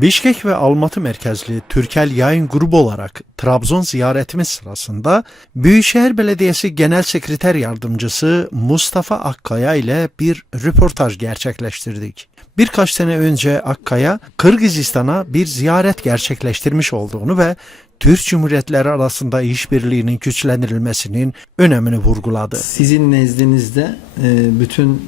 Bişkek ve Almatı merkezli Türkel Yayın Grubu olarak Trabzon ziyaretimiz sırasında Büyükşehir Belediyesi Genel Sekreter Yardımcısı Mustafa Akkaya ile bir röportaj gerçekleştirdik. Birkaç sene önce Akkaya, Kırgızistan'a bir ziyaret gerçekleştirmiş olduğunu ve Türk Cumhuriyetleri arasında işbirliğinin güçlendirilmesinin önemini vurguladı. Sizin nezdinizde bütün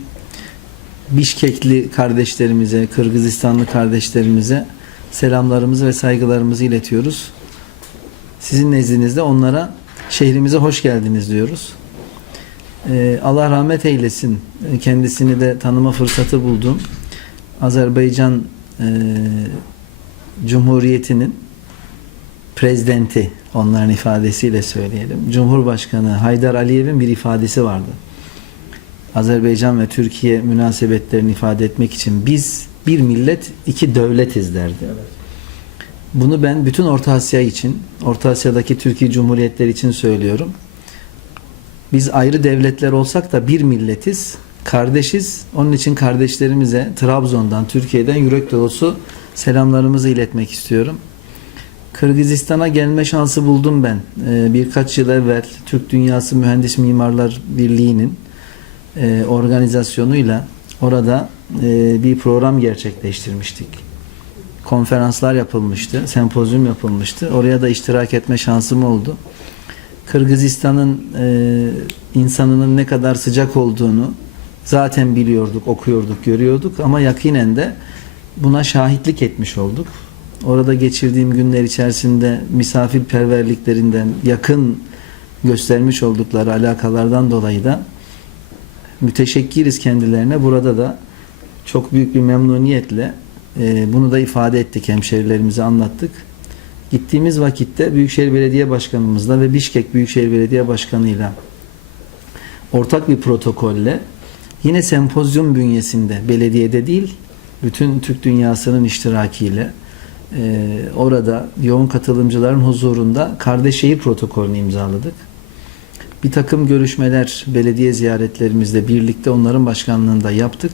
Bişkekli kardeşlerimize, Kırgızistanlı kardeşlerimize selamlarımızı ve saygılarımızı iletiyoruz. Sizin nezdinizde onlara şehrimize hoş geldiniz diyoruz. Allah rahmet eylesin. Kendisini de tanıma fırsatı buldum. Azerbaycan Cumhuriyeti'nin prezidenti, onların ifadesiyle söyleyelim, Cumhurbaşkanı Haydar Aliyev'in bir ifadesi vardı. Azerbaycan ve Türkiye münasebetlerini ifade etmek için biz bir millet, iki devletiz derdi. Bunu ben bütün Orta Asya için, Orta Asya'daki Türkiye Cumhuriyetleri için söylüyorum. Biz ayrı devletler olsak da bir milletiz, kardeşiz. Onun için kardeşlerimize Trabzon'dan, Türkiye'den yürek dolusu selamlarımızı iletmek istiyorum. Kırgızistan'a gelme şansı buldum ben. Birkaç yıl evvel Türk Dünyası Mühendis Mimarlar Birliği'nin organizasyonuyla orada bir program gerçekleştirmiştik. Konferanslar yapılmıştı, sempozyum yapılmıştı. Oraya da iştirak etme şansım oldu. Kırgızistan'ın insanının ne kadar sıcak olduğunu zaten biliyorduk, okuyorduk, görüyorduk ama yakinen de buna şahitlik etmiş olduk. Orada geçirdiğim günler içerisinde misafirperverliklerinden, yakın göstermiş oldukları alakalardan dolayı da müteşekkiriz kendilerine. Burada da çok büyük bir memnuniyetle bunu da ifade ettik, hemşerilerimize anlattık. Gittiğimiz vakitte Büyükşehir Belediye Başkanımızla ve Bişkek Büyükşehir Belediye Başkanı'yla ortak bir protokolle yine sempozyum bünyesinde, belediyede değil, bütün Türk dünyasının iştirakiyle orada yoğun katılımcıların huzurunda kardeş şehir protokolünü imzaladık. Bir takım görüşmeler belediye ziyaretlerimizde birlikte onların başkanlığında yaptık.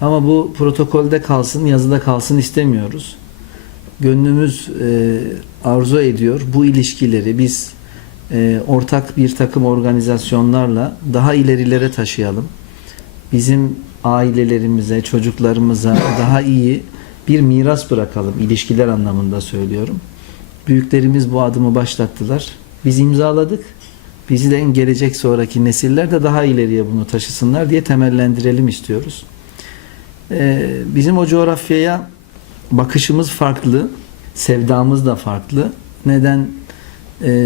Ama bu protokolde kalsın, yazıda kalsın istemiyoruz. Gönlümüz arzu ediyor bu ilişkileri biz ortak bir takım organizasyonlarla daha ilerilere taşıyalım. Bizim ailelerimize, çocuklarımıza daha iyi bir miras bırakalım. İlişkiler anlamında söylüyorum. Büyüklerimiz bu adımı başlattılar. Biz imzaladık. Bizden gelecek sonraki nesiller de daha ileriye bunu taşısınlar diye temellendirelim istiyoruz. Bizim o coğrafyaya bakışımız farklı, sevdamız da farklı. Neden?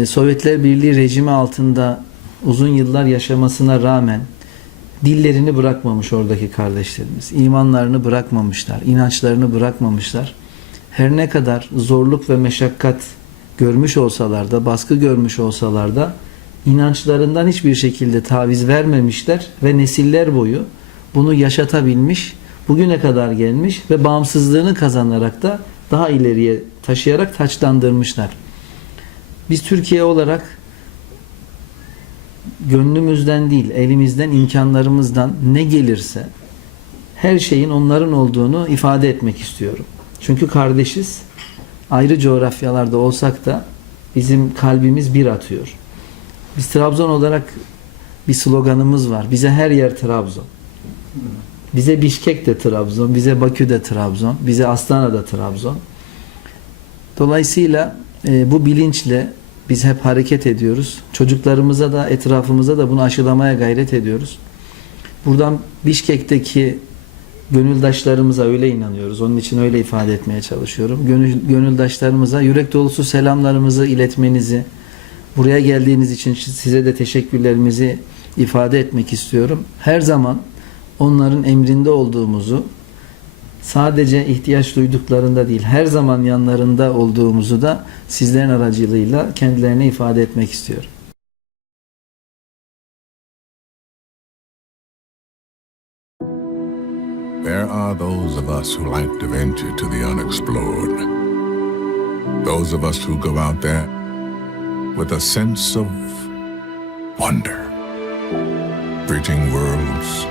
Sovyetler Birliği rejimi altında uzun yıllar yaşamasına rağmen dillerini bırakmamış oradaki kardeşlerimiz. İmanlarını bırakmamışlar, inançlarını bırakmamışlar. Her ne kadar zorluk ve meşakkat görmüş olsalar da, baskı görmüş olsalar da inançlarından hiçbir şekilde taviz vermemişler ve nesiller boyu bunu yaşatabilmiş, bugüne kadar gelmiş ve bağımsızlığını kazanarak da daha ileriye taşıyarak taçlandırmışlar. Biz Türkiye olarak gönlümüzden değil, elimizden, imkanlarımızdan ne gelirse her şeyin onların olduğunu ifade etmek istiyorum. Çünkü kardeşiz, ayrı coğrafyalarda olsak da bizim kalbimiz bir atıyor. Biz Trabzon olarak bir sloganımız var. Bize her yer Trabzon. Bize Bişkek de Trabzon, bize Bakü de Trabzon, bize Astana da Trabzon. Dolayısıyla bu bilinçle biz hep hareket ediyoruz. Çocuklarımıza da, etrafımıza da bunu aşılamaya gayret ediyoruz. Buradan Bişkek'teki gönüldaşlarımıza öyle inanıyoruz. Onun için öyle ifade etmeye çalışıyorum. Gönüldaşlarımıza yürek dolusu selamlarımızı iletmenizi, buraya geldiğiniz için size de teşekkürlerimizi ifade etmek istiyorum. Her zaman onların emrinde olduğumuzu, sadece ihtiyaç duyduklarında değil, her zaman yanlarında olduğumuzu da sizlerin aracılığıyla kendilerine ifade etmek istiyorum. There are those of us who like to venture to the unexplored. Those of us who go out there with a sense of wonder, bridging worlds,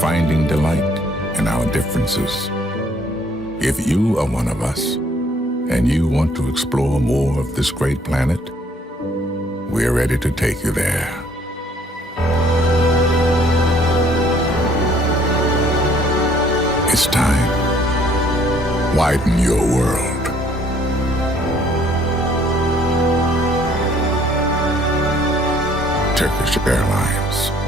finding delight in our differences, If you are one of us and you want to explore more of this great planet, we're ready to take you there. It's time. Widen your world. Turkish Airlines.